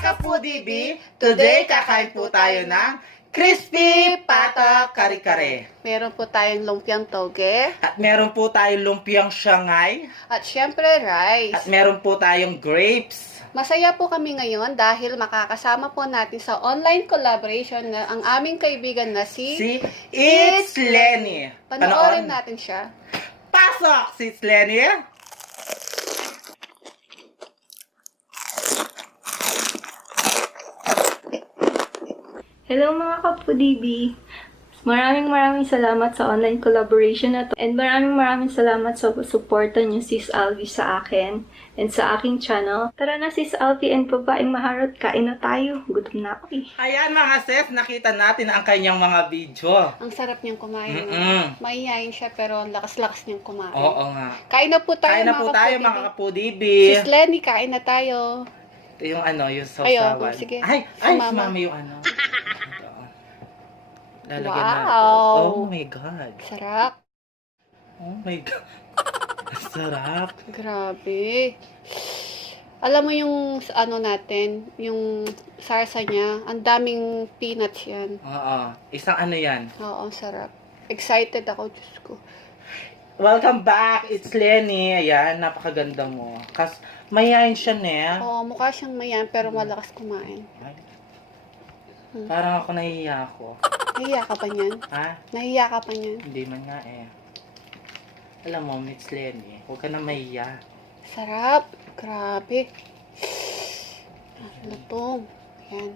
Kapudibi, today kakain po tayo ng crispy pato kare-kare. Meron po tayong lumpiang toge. At meron po tayong lumpiang Shanghai. At syempre, rice. At meron po tayong grapes. Masaya po kami ngayon dahil makakasama po natin sa online collaboration na ang aming kaibigan na Si It's Lenny. Panoorin natin siya. Pasok si It's Lenny. Hello mga kapudibi! Maraming salamat sa online collaboration na to. And maraming salamat sa suporta niyo Sis Alvi sa akin and sa aking channel. Tara na Sis Alvi and babaeng maharot, kain na tayo. Gutom na ako eh. Ayan mga sis, nakita natin ang kanyang mga video. Ang sarap niyang kumain. Mm-mm. Mahihayin siya pero ang lakas-lakas niyang kumain. Oo nga. Kain na po tayo, Kain na po tayo mga kapudibi. Sis Lenny, kain na tayo. Ito yung yung Ayaw, sausawan. sige. Ay, Sumama. sumama yung Lalagyan Wow. natin. Oh my God. Sarap. Oh my God. Sarap. Grabe. Alam mo yung natin, yung sarsa niya, ang daming peanuts yan. Oo. Isang yan. Oo, sarap. Excited ako, Diyos ko. Welcome back. It's Lenny. Ayan, napakaganda mo. Mayayain siya ne. Oo, mukha siyang mayan, pero malakas kumain. Ay. Parang ako nahihiya ako. Nahiya ka pa niyan? Ha? Nahiya ka pa niyan? Hindi man nga eh. Alam mo, Miss Lenny, huwag ka na mahiya. Sarap. Grabe. Lutong. Yan.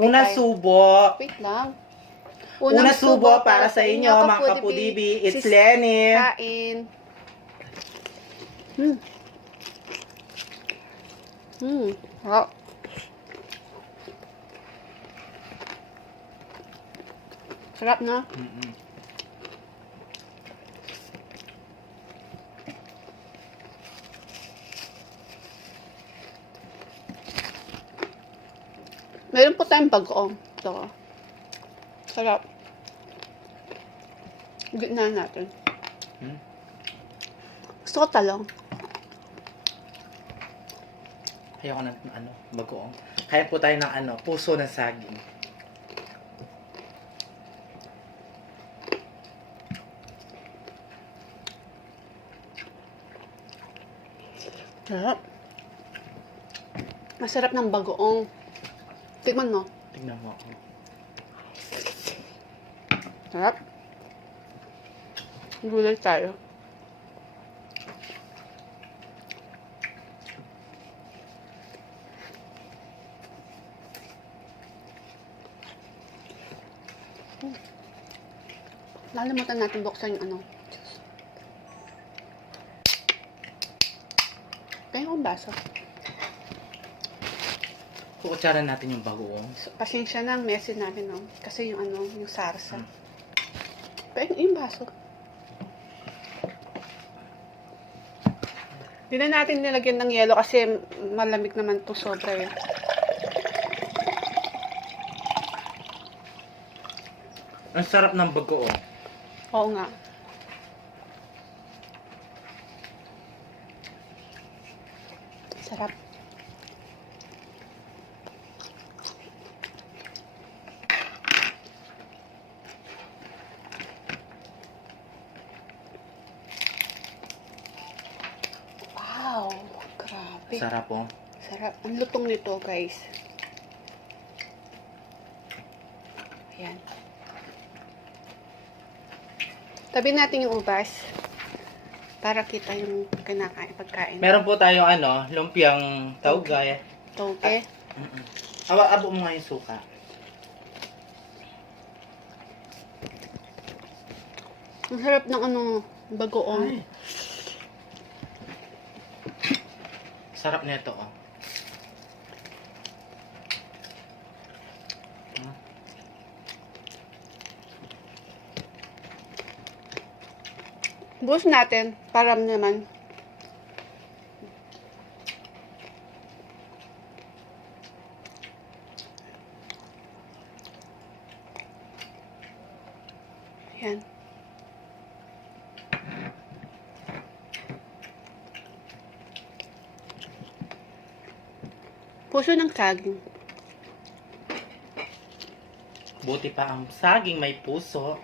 Una subo. Wait lang. Una subo para sa inyo, mga kapudibi. It's Lenny. Kain. Sarap. Sarap na. Meron po tayong bagoong. Ito. Sarap. Gitna natin. Gusto ko talong. Ayoko ng bagoong. Kaya po tayo ng puso ng saging. Sarap. Masarap ng bagoong. Tikman mo. Tignan mo ako. Sarap. Gulay tayo. Lalimutan natin buksan yung Kaya yung baso. Kukutsara natin yung bagoong. Pasensya na ang message namin, no? Kasi yung yung sarsa. Kaya yung baso. Hindi na natin nilagyan ng yelo kasi malamig naman to sobra eh. Ang sarap ng bagoong. Oo nga. Sarap. Wow! Grabe. Sarap oh. Sarap. Ang lutong nito, guys. Ayan. Tabi natin yung ubas para kita yung pagkain. Meron po tayong lumpiang taugay. Toge. Abo mo nga yung suka. Ang sarap ng bagoong. Ay. Sarap nito oh. Buhos natin para naman. Yan. Puso ng saging. Buti pa ang saging may puso.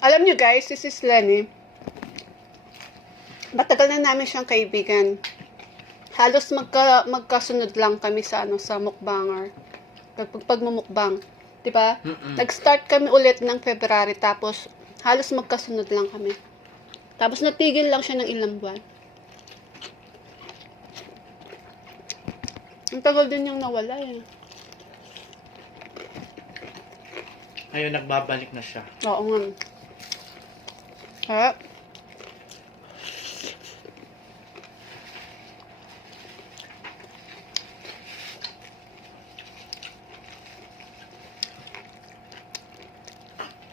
Alam nyo guys, this is Lenny. Matagal na namin siyang kaibigan. Halos magkasunod lang kami sa sa mukbanger. Pagmumukbang. 'Di ba? Nag-start kami ulit ng February tapos halos magkasunod lang kami. Tapos natigil lang siya ng ilang buwan. Ang tagal din niyang nawala eh. Ngayon, nagbabalik na siya. Oo nga. Ha?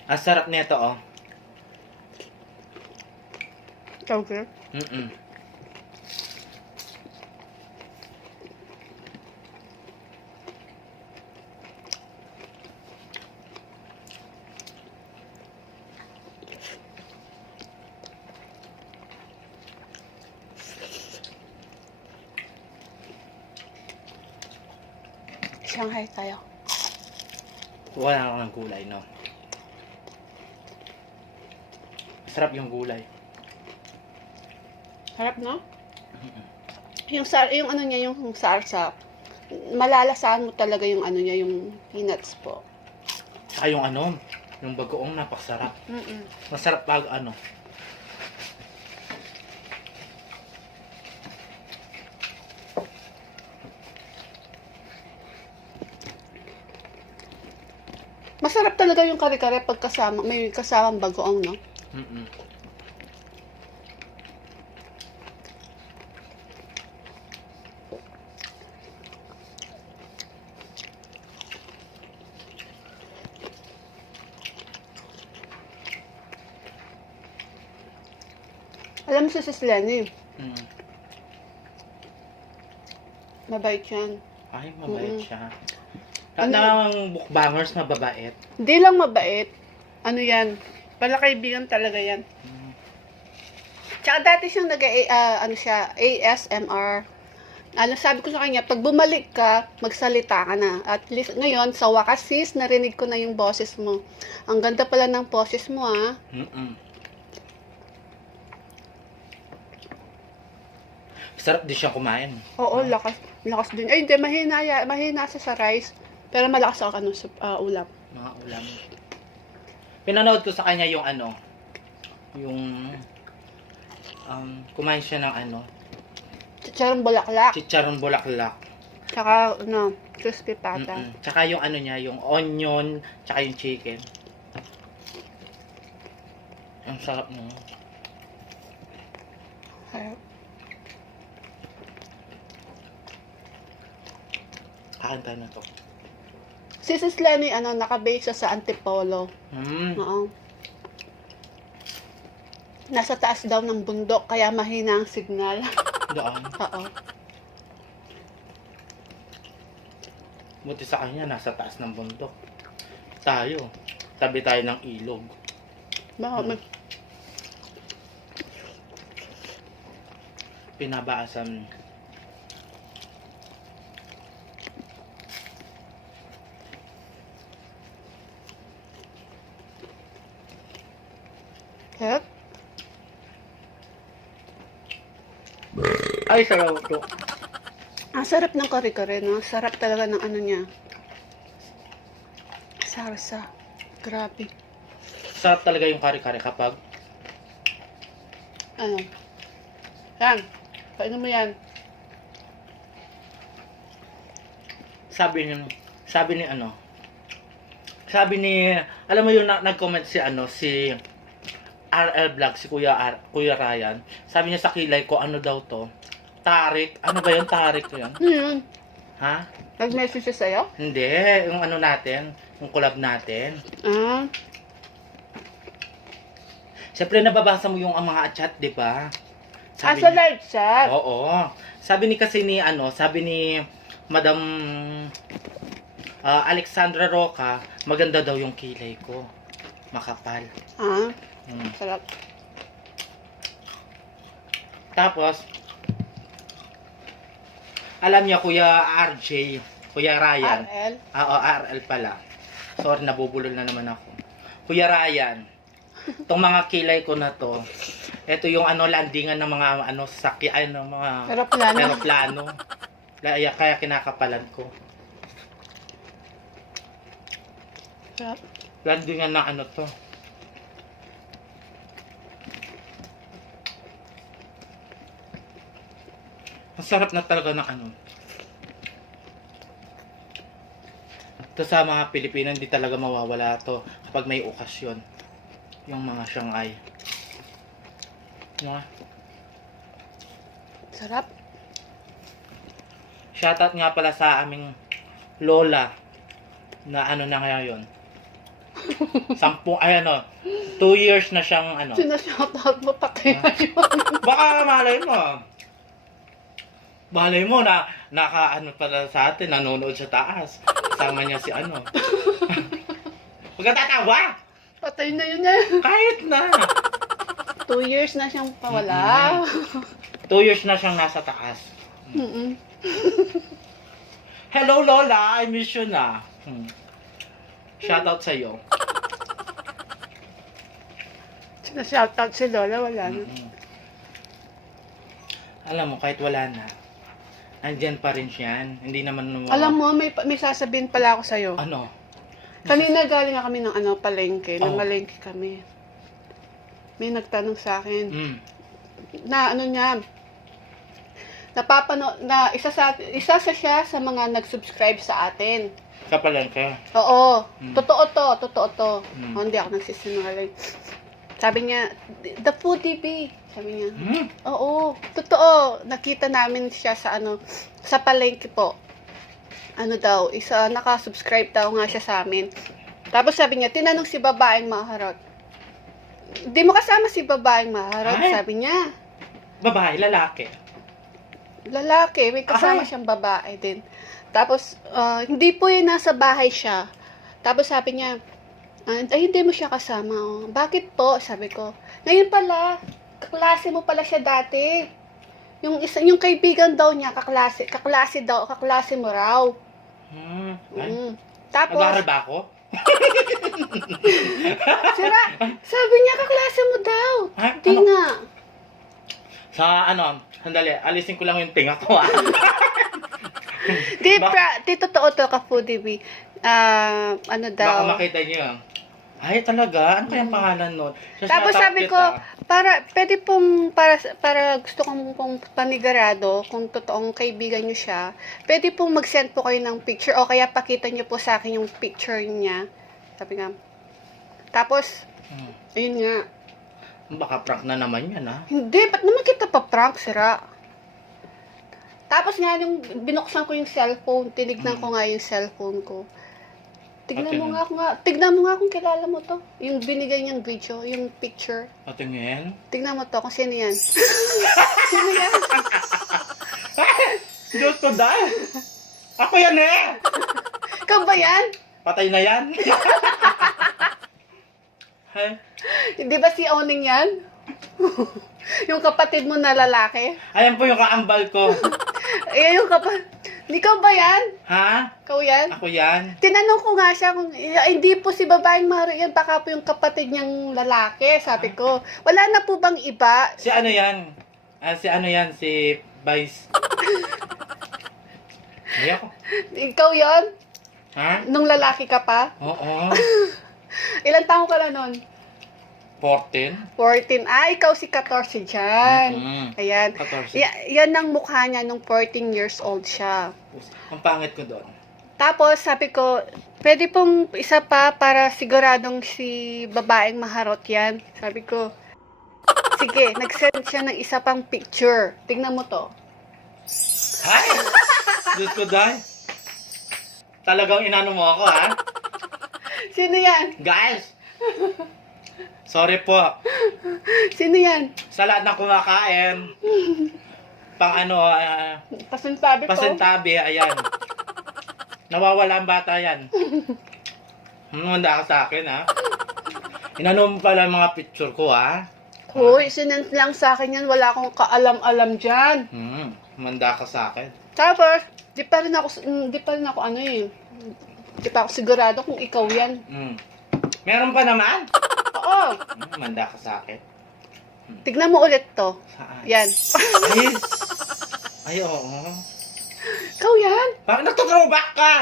Ang sarap nito, oh. Okay. Mm-mm. Shanghai tayo. Wala kang gulay, no? Sarap yung gulay. Harap, no? Yung ano niya, yung sarsa. Malalasahan mo talaga yung ano niya, yung peanuts po. Saka yung ano, yung bagoong napakasarap. Masarap pag ano. Masarap talaga yung kare-kare pag kasama, may kasamang bagoong, no? Mm-mm. Alam mo si Sis Lenny, Mm. mabait yan. Ay, mabait siya. Ano? Lahat ng mukbangers mababait. Hindi lang mabait. Ano yan? Palakaibigan talaga yan. Tsaka dati siyang ano siya, ASMR. Ano, sabi ko sa kanya, pag bumalik ka, magsalita ka na. At least ngayon, sa wakas sis, narinig ko na yung boses mo. Ang ganda pala ng boses mo, ah. Mm-mm. Sarap din siya kumain. Oo, lakas din. Ay, hindi, mahina siya sa rice. Pero malakas ako ano, sa ulam. Mga ulam. Pinanood ko sa kanya yung ano, yung kumain siya ng ano, Chicharong bulaklak. chicharon bulaklak. Tsaka, ano, crispy pata. Tsaka yung ano niya, yung onion, tsaka yung chicken. Ang sarap mo. Sarap. Kain tayo na to. Si Sis Lenny, ano, nakabase siya sa Antipolo. Oo. Nasa taas daw ng bundok, kaya mahina ang signal. Doon. Oo. Buti sa kanya, nasa taas ng bundok. Tayo, tabi tayo ng ilog. Pinabaasan. Sarap. Ay, sarap to. Ang sarap ng kare-kare, no? Sarap talaga ng ano niya. Sarsa. Grabe. Sarap talaga yung kare-kare kapag Ano? Yan. Painom mo yan. sabi ni alam mo yung nag-comment si si RL Vlog, si Kuya Ryan. Sabi niya sa kilay ko, ano daw to? Tarik. Ano ba yung tarik ko yun? Ano yun? Ha? Nag-message siya sa'yo? Hindi, yung ano natin, Yung collab natin. Ah, Siyempre, nababasa mo yung mga chat, di ba? sa live chat. Oo. Sabi ni Madam Alexandra Roca, maganda daw yung kilay ko. Makapal. Ah, Hmm. sarap. Tapos, alam niya, Kuya RJ, Kuya Ryan. RL. Oo, RL pala. Sorry, nabubulol na naman ako. Kuya Ryan, itong mga kilay ko na to, ito yung landingan ng mga sasakyan ng mga Aeroplano. aeroplano. Kaya kinakapalan ko. Sarap. Landingan ng to. Ang sarap na talaga ng Ito sa mga Pilipino, hindi talaga mawawala to kapag may okasyon. Yung mga Shanghai. Diba? Sarap. Shoutout nga pala sa aming lola na na ngayon. 2 years na siyang Sinashoutout mo pati Ah. yun. Baka malay mo. Malay mo na pala sa atin, nanonood sa taas. Kasama niya si Huwag ka tatawa! Patay na yun eh. Kahit na! 2 years na siyang pawala. 2 years na siyang nasa taas. Mm-mm. Hello Lola, I miss you na. Shoutout sa'yo. Sinashoutout si Lola, wala na. Alam mo, kahit wala na, andyan pa rin siyan. Hindi naman Alam mo, may sasabihin pala ako sa'yo. Ano? Kanina galing na kami ng palengke. Oh. Namalengke kami. May nagtanong sa akin. Mm. Na niya, isa siya sa mga nag-subscribe sa atin. Kapalengke. Oo. Mm. Totoo to. Mm. Oh, hindi ako nagsisinungaling. Sabi niya, the food TV. Sabi niya, oo, totoo. Nakita namin siya sa sa palengke po. Naka-subscribe daw nga siya sa amin. Tapos sabi niya, tinanong si babaeng maharot. Di mo kasama si babaeng maharot, Ay. sabi niya. Babae, lalaki. Lalaki, may kasama Ay. siyang babae din. Tapos, hindi po nasa bahay siya. Tapos sabi niya, ay, hindi mo siya kasama. Oh. Bakit po? Sabi ko. Ngayon pala, kaklase mo pala siya dati. Yung kaibigan daw niya, kaklase mo raw. Ay, Tapos, nag-aaral ba ako? sabi niya, kaklase mo daw. Ay, Di nga. Sa sandali, alisin ko lang yung tinga ko Di totoo to, Ka-Foodie B. Daw. Baka makita niyo. Ay, talaga? Ano kayang pangalan nun? Tapos sabi ko, pwede pong, para gusto kong panigarado, kung totoong kaibigan nyo siya, pwede pong mag-send po kayo ng picture, o kaya pakita nyo po sa akin yung picture niya. Sabi nga. Tapos, ayun nga. Baka prank na naman yan, Hindi, ba't naman kita pa-prank, sira? Tapos nga, yung binuksan ko yung cellphone, tinignan ko nga yung cellphone ko. Tignan mo nga kung kilala mo to. Yung binigay niyang video, yung picture. Patingin? Tignan mo to kung sino yan. Sino yan? Diyos ko dahil! Ako yan eh! Ikaw ba yan? Patay na yan! Hey. Di ba si Oning yan? Yung kapatid mo na lalaki? Ayan po yung kaambal ko. Yung kapatid. Ikaw ba yan? Ha? Ikaw yan? Ako yan? Tinanong ko nga siya kung hindi po si babaeng Maro yan, baka po yung kapatid niyang lalaki, sabi ko. Wala na po bang iba? Si ano yan? Si Vice. Ayoko. Ikaw yon? Ha? Nung lalaki ka pa? Oo. Ilan taong ka na nun? 14? 14. Ikaw si 14 dyan. Ayan. 14. Yan ang mukha niya nung 14 years old siya. Ang pangit ko doon. Tapos, sabi ko, pwede pong isa pa para siguradong si babaeng maharot yan. Sabi ko, sige, nag-send siya ng isa pang picture. Tingnan mo to. Hay! Diyos ko dahil. Talagang inano mo ako, ha? Sino yan? Guys! Sorry po. Sino yan? Sa lahat ng kumakain. Pang ano, Pasintabi po. pasintabi, ayan. Nawawala ang bata yan. Handa ka sa akin, ha? Inano mo pala yung mga picture ko, ha? Hoy, sinend lang sa akin yan. Wala akong kaalam-alam dyan. Manda ka sa akin. Tapos, di pa rin ako ano eh. Di pa ako sigurado kung ikaw yan. Meron pa naman? Oo. Manda ka sa akin. Tignan mo ulit to. Saan? Yan. Ay, oo. Ikaw yan. Bakit nagtuthrowback ka?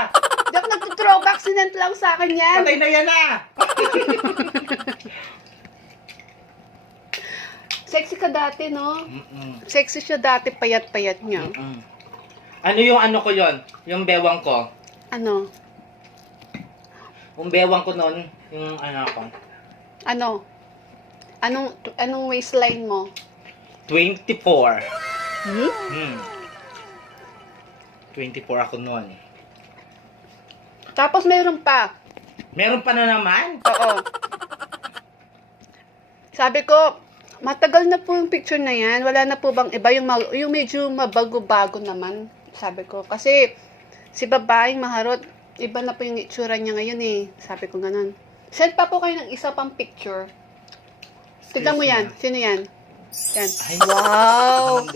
Di ako nagtuthrowback. Sinend lang sa akin yan. Patay na yan, ah! Sexy ka dati, no? Sexy siya dati. Payat-payat niya. Ano yung ano ko yon? Yung bewang ko. Ano? Yung bewang ko noon, yung ano ko. Ano? Anong waistline mo? 24. Hmm? 24 ako noon. Tapos mayroon pa. Meron pa na naman? Oo. Sabi ko, matagal na po yung picture na yan. Wala na po bang iba? Yung medyo mabago-bago naman. Sabi ko. Kasi, si babaeng maharot, iba na po yung itsura niya ngayon eh. Sabi ko ganun. Send pa po kayo ng isa pang picture. Tignan mo yan. Sino yan? Yan. Ay, Wow!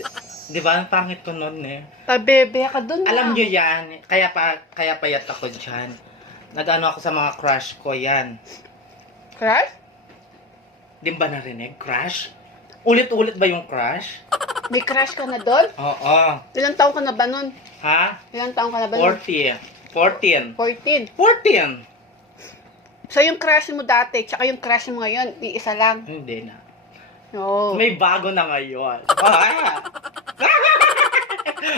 Di ba? Ang pangit ko noon eh. Pabebe ka dun na. Alam nyo yan, kaya payat ako dyan. Nag-ano ako sa mga crush ko yan. Crush? Di ba narinig? Crush? Ulit-ulit ba yung crush? May crush ka na doon? Oo. Ilang taong ka na ba nun? Ha? Ilang taong ka na ba nun? 14. 14. 14! So, yung crush mo dati, tsaka yung crush mo ngayon, iisa lang. Hindi na. No. May bago na ngayon.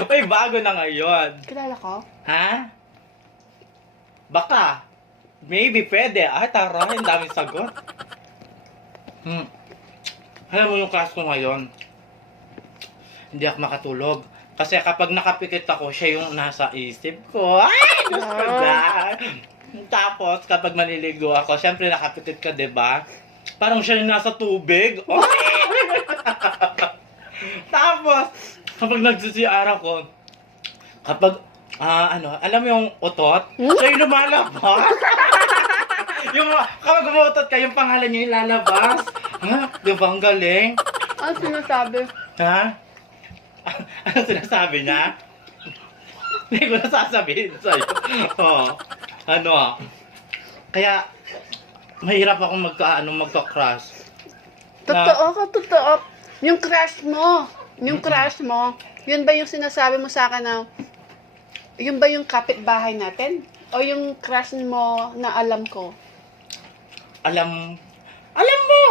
May bago na ngayon. Kilala ko? Ha? Baka. Maybe, pwede. Taray, ang daming sagot. Alam mo yung class ko ngayon, hindi ako makatulog. Kasi kapag nakapikit ako, siya yung nasa isip ko. Ay, gusto ko na. Tapos, kapag maliligo ako, syempre nakapikit ka, diba? Parang siya yung nasa tubig. Tapos, kapag nagsisiar ako, kapag, alam mo yung utot, siya yung lumalabas. Kapag umutot ka, yung pangalan niya yung lalabas. Ha? Di ba ang galing? Ano sinasabi? Ha? Ano sinasabi niya? Hindi ko nasasabihin sa'yo. Ano? Kaya, mahirap akong magka-crush. Totoo ka, totoo. Yung crush mo, yun ba yung sinasabi mo sa akin na, yun ba yung kapitbahay natin? O yung crush mo na alam ko? Alam mo!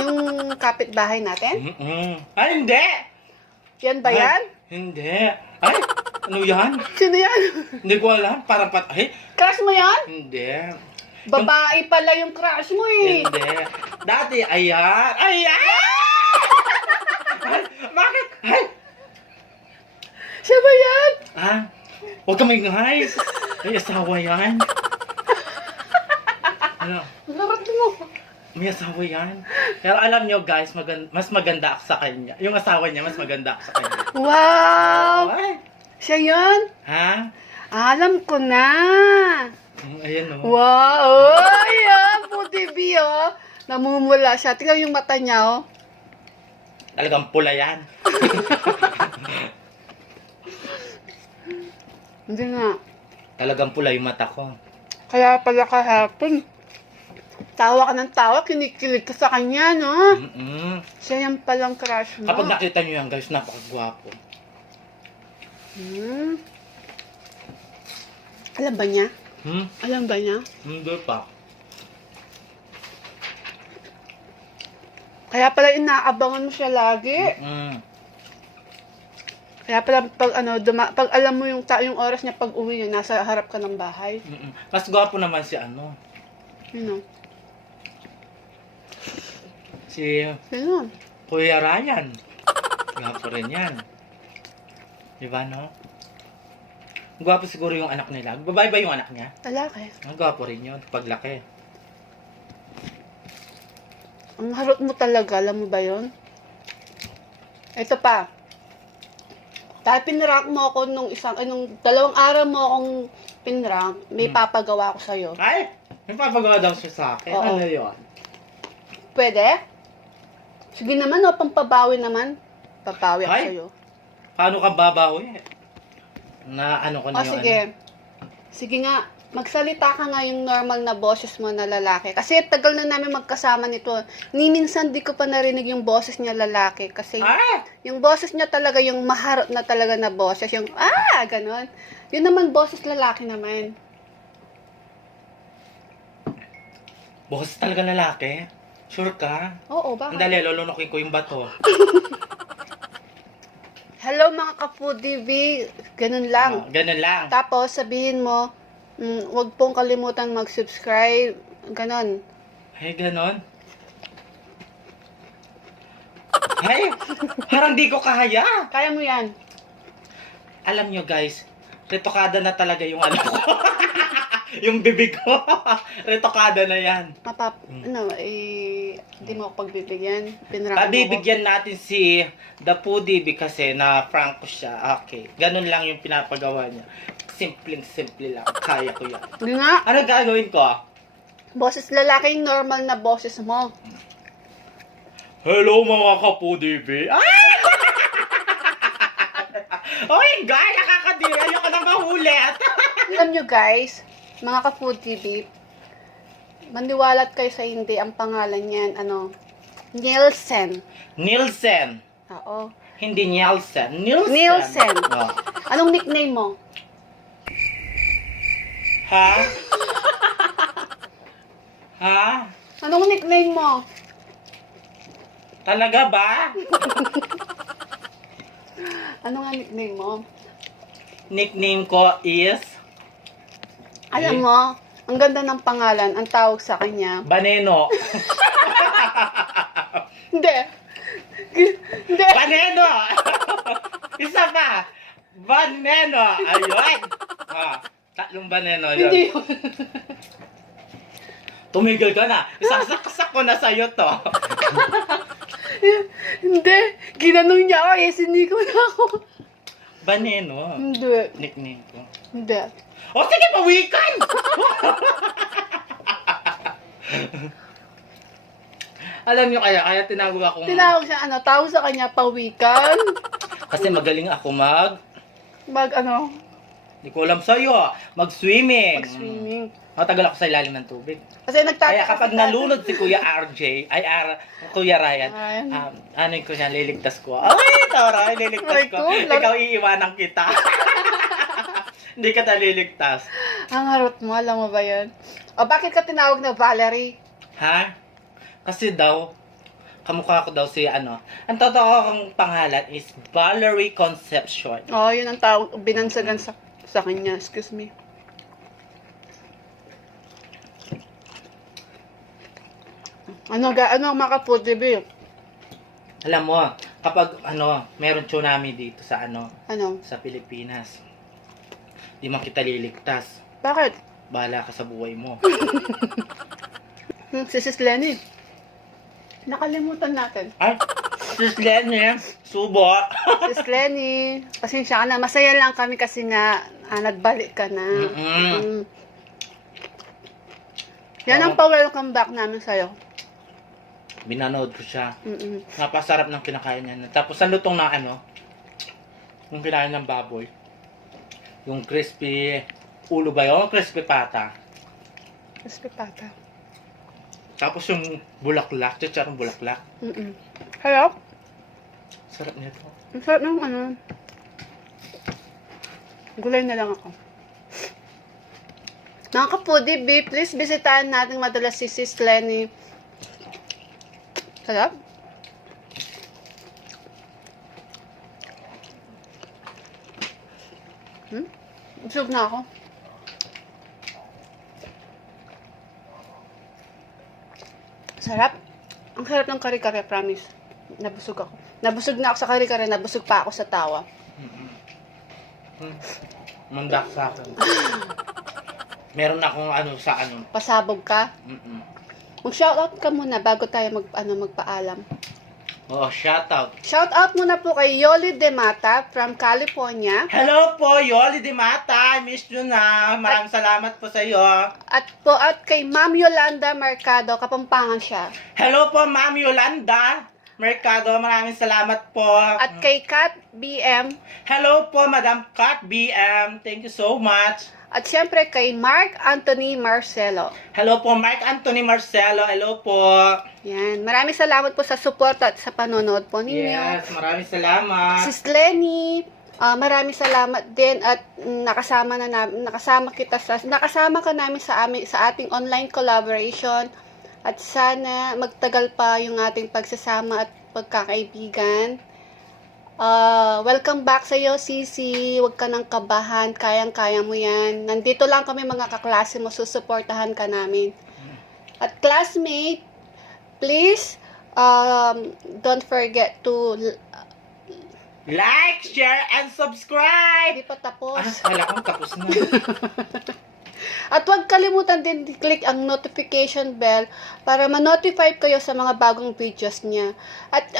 Yung kapitbahay natin? Ay, hindi! Yan ba yan? Ay, hindi. Ay, ano yan? Sino yan? Hindi ko alam. Parang ay, Crush mo yan? hindi. Babae pala yung crush mo eh. Hindi. Dati, ayan. Ayan! Ay, bakit? Ay! Siya ba yan? Ha? Huwag ka maingay. May asawa yan. Ano? Larat mo. May asawa yan. Pero alam nyo guys, mas maganda ako sa kanya. Yung asawa niya, mas maganda ako sa kanya. Wow! Ay! Siya yun? Ha? Alam ko na. Ayan o. Wow! Ay, puti B, oh. Namumula siya. Tingnan yung mata niya, oh. Talagang pula yan. Hindi nga. Talagang pula yung mata ko. Kaya pala kahapon, tawa ka ng tawa, kinikilig ka sa kanya, no? Siya yan palang crush mo. Kapag nakita nyo yan guys, napakagwapo. Alam ba niya? Hindi pa. Kaya pala inaabangan mo siya lagi. Kaya pala pag alam mo yung oras niya pag uwi niya, nasa harap ka ng bahay. Mas gwapo naman si ano. Sino? Si Sino? Kuya Ryan. Gwapo rin yan. Diba no? Gwapo siguro yung anak nila. Babae ba yung anak niya? Lalaki. Ang gwapo rin yun, paglaki. Ang harot mo talaga, alam mo ba yun? Ito pa. Dahil pinrank mo ako nung nung 2 araw mo akong pinrank, may papagawa ko sa'yo. Ay! May papagawa daw siya sa akin. Oo. Ano yun? Pwede? Sige naman, o, pampabawi naman. Papawi ako Ay! sa'yo. Paano ka babawi? Na ano ko O, na yung sige. Sige nga, magsalita ka nga yung normal na boses mo na lalaki. Kasi tagal na namin magkasama nito. Ni minsan di ko pa narinig yung boses niya lalaki. Kasi Ah! yung boses niya talaga yung maharot na talaga na boses. Yung, ganon. Yun naman, boses lalaki naman. Boses talaga lalaki? Sure ka? Oo, bakit? Andali, lulunukin ko yung bato. Hello mga ka-foodie V. Ganun lang. Ganun lang. Tapos, sabihin mo, huwag pong kalimutan mag-subscribe. Ganon. Ay, ganon. Ay, parang di ko kaya. Kaya mo yan. Alam nyo guys, retokada na talaga yung ano ko. Yung bibig ko. Retokada na yan. Hindi mo ako pagbibigyan. Pinrank mo ko. Pabibigyan natin si The Foodie kasi na frank ko siya. Okay. Ganun lang yung pinapagawa niya. Simple lang. Kaya ko yan. Hindi nga. Ano gagawin ko? Boses lalaki yung normal na boses mo. Hello mga ka-Foodie. Ah! Oy, guy! Nakakadiri. Ayoko na mahulit. Alam nyo guys, mga ka-foodie babe, maniwalat kayo sa hindi, ang pangalan niyan, Nielsen. Nielsen. Oo. Hindi Nielsen. Nielsen. Nielsen. Oh. Anong nickname mo? Ha? Ha? Anong nickname mo? Talaga ba? Ano nga nickname mo? Nickname ko is Alam mo, ang ganda ng pangalan, ang tawag sa kanya. Baneno. Hindi. Hindi. Baneno! Isa pa. Baneno. Ayun. Ah, 3 baneno yun. Hindi yun. Tumigil ka na. Isang saksak ko na sa'yo to. Hindi. Ginanong niya ako, siniko na ako. Baneno. Hindi. Nickname ko. Hindi. O sige, pawikan! Alam nyo kaya tinawag akong... Tinawag siya, tawag sa kanya, pawikan. Kasi magaling ako Hindi ko alam sa'yo. Mag-swimming. Mag-swimming. Matagal ako sa ilalim ng tubig. Kasi Kaya kapag nalunod si Kuya RJ, Kuya Ryan, Ryan. ko siya, liligtas ko. Ay, Tora, liligtas Ay, ko. cool. Ikaw iiwanan kita. Hindi ka naliligtas. Ang harot mo, alam mo ba yan? O bakit ka tinawag na Valerie? Ha? Kasi daw, kamukha ko daw si Ang totoo kong pangalan is Valerie Concepcion. Oo, yun ang tawag, binansagan sa kanya. Excuse me. Ano mga ka-food review? Alam mo, kapag meron tsunami dito sa Ano? sa Pilipinas, di man kita liligtas. Bakit? Bahala ka sa buhay mo. Si Sis Lenny. Nakalimutan natin. Ay, sis Lenny, subo. Sis Lenny, pasensya ka na. Masaya lang kami kasi nga nagbalik ka na. Mm-mm. Yan ang pa-welcome back namin sa'yo. Binanood ko siya. Mm-mm. Napasarap ng kinakain niya. Tapos ang lutong na yung kinain ng baboy. Yung crispy, ulo ba yun? Crispy pata. Crispy pata. Tapos yung bulaklak, chicharong bulaklak. Mm-mm. Harap? Sarap nito. Ang sarap ng gulay na lang ako. Mga ka-foodie, please bisitahin natin madalas si Sis Lenny. Sarap? Busog na ako. Sarap. Ang sarap ng kare-kare, promise. Nabusog ako. Nabusog na ako sa kare-kare, nabusog pa ako sa tawa. Mandak sa akin. Meron akong sa Pasabog ka? Mm-mm. Mag-shoutout ka muna bago tayo magpaalam. Oo, shoutout. Shoutout muna po kay Yoli Demata from California. Hello po, Yoli de Mata. Miss you na. Maraming salamat po sa iyo. At kay Ma'am Yolanda Mercado, Kapampangan siya. Hello po, Ma'am Yolanda Mercado. Maraming salamat po. At kay Kat BM. Hello po, Madam Kat BM. Thank you so much. At syempre kay Mark Anthony Marcelo. Hello po, Mark Anthony Marcelo. Hello po. Yan. Maraming salamat po sa support at sa panonood po ninyo. Yes, maraming salamat. Sis Lenny, maraming salamat din at nakasama ka namin sa ating online collaboration at sana magtagal pa yung ating pagsasama at pagkakaibigan. Welcome back sa iyo, Sisi. Huwag ka nang kabahan. Kayang-kaya mo yan. Nandito lang kami mga kaklase mo. Susuportahan ka namin. At classmate, please, don't forget to Like, share, and subscribe. hindi pa tapos. Kala kong tapos na. At huwag kalimutan din i-click ang notification bell para ma-notify kayo sa mga bagong videos niya. At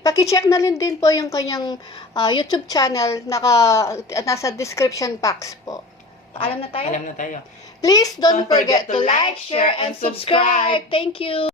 paki-check na din po yung kanyang YouTube channel, nasa description box po. Alam na tayo? Alam na tayo. Please don't forget to like, share, and subscribe. Thank you!